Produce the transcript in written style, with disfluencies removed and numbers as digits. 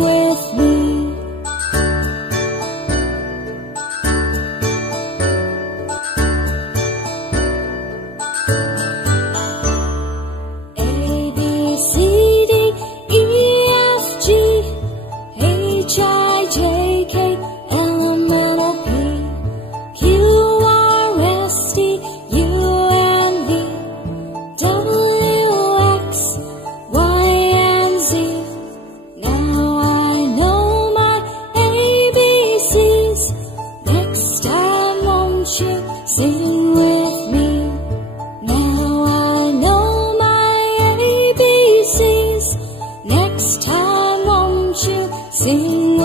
with me. A, B, C, D, E, F, G, H, I, J, K, L, M, N, O, P, Q, R, S, T, U, and V, W, X, Y, and Z. Now I know my ABCs. Next time won't you sing with me? Now I know my ABCs. Next time won't you sing